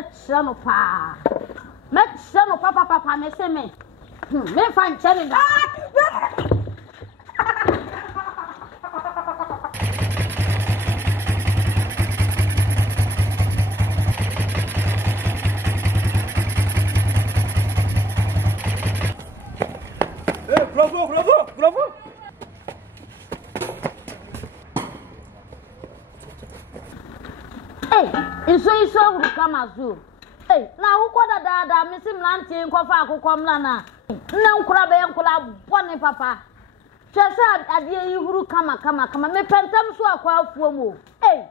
Shano pa. Met shano papa me say me. Me find challenge. Bravo. Hey, iso kama zu. Hey, na ukoda dada misi mlanti nkofa akukọ mlana. Nna nkura be nkura bone papa. Chesa adie yihuru kama me pentam so akwa afuo mu. Hey.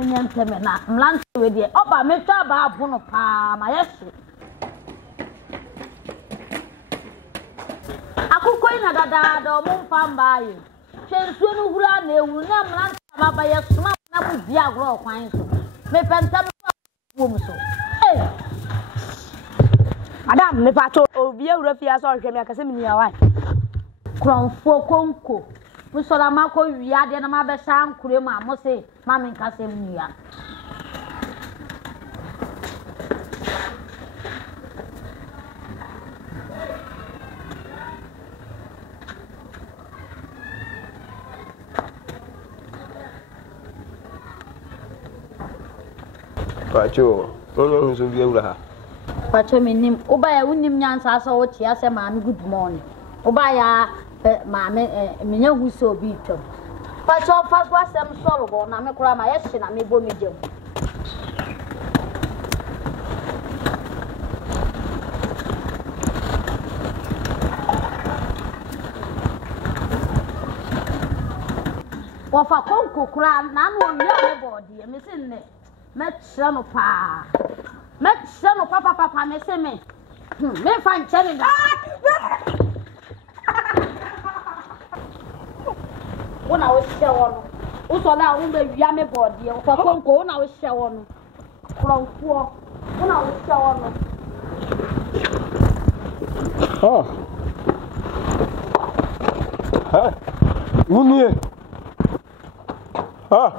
Enya nteme na mlanti we die. Oba metwa ba abono pa ma yesu. Akukọ ina dada mo mfa mbaye. Chensuo no hura na ewu na mlanti baba yesuma na mu dia agro kwan so. Me pentam so. Hey. Madam, me pato obi ewura fia so hwe me akase me nia wan. Kronfo konko. Musola mako wiade na mabe san kure mu amose ma me nkase me nia. Pacho, ono nso bi ewura ha. Pacho minim, oba ya unim nyansa so wote ase maame good morning. Oba ya maame menya huso obi twam. Pacho fast wasem solo go na me kura ma yehye na me bo me jam. Wafa konko kura na no wi a me body me sin ne. Metsa no pa. Metsa no papa me say me. Me find challenge. Wona wo hye wono. Wo so na wo be wia me body. Wo konko wona wo hye wono. Kronfo. Wona wo hye wono. Ah. Ha. Wunie. Ah.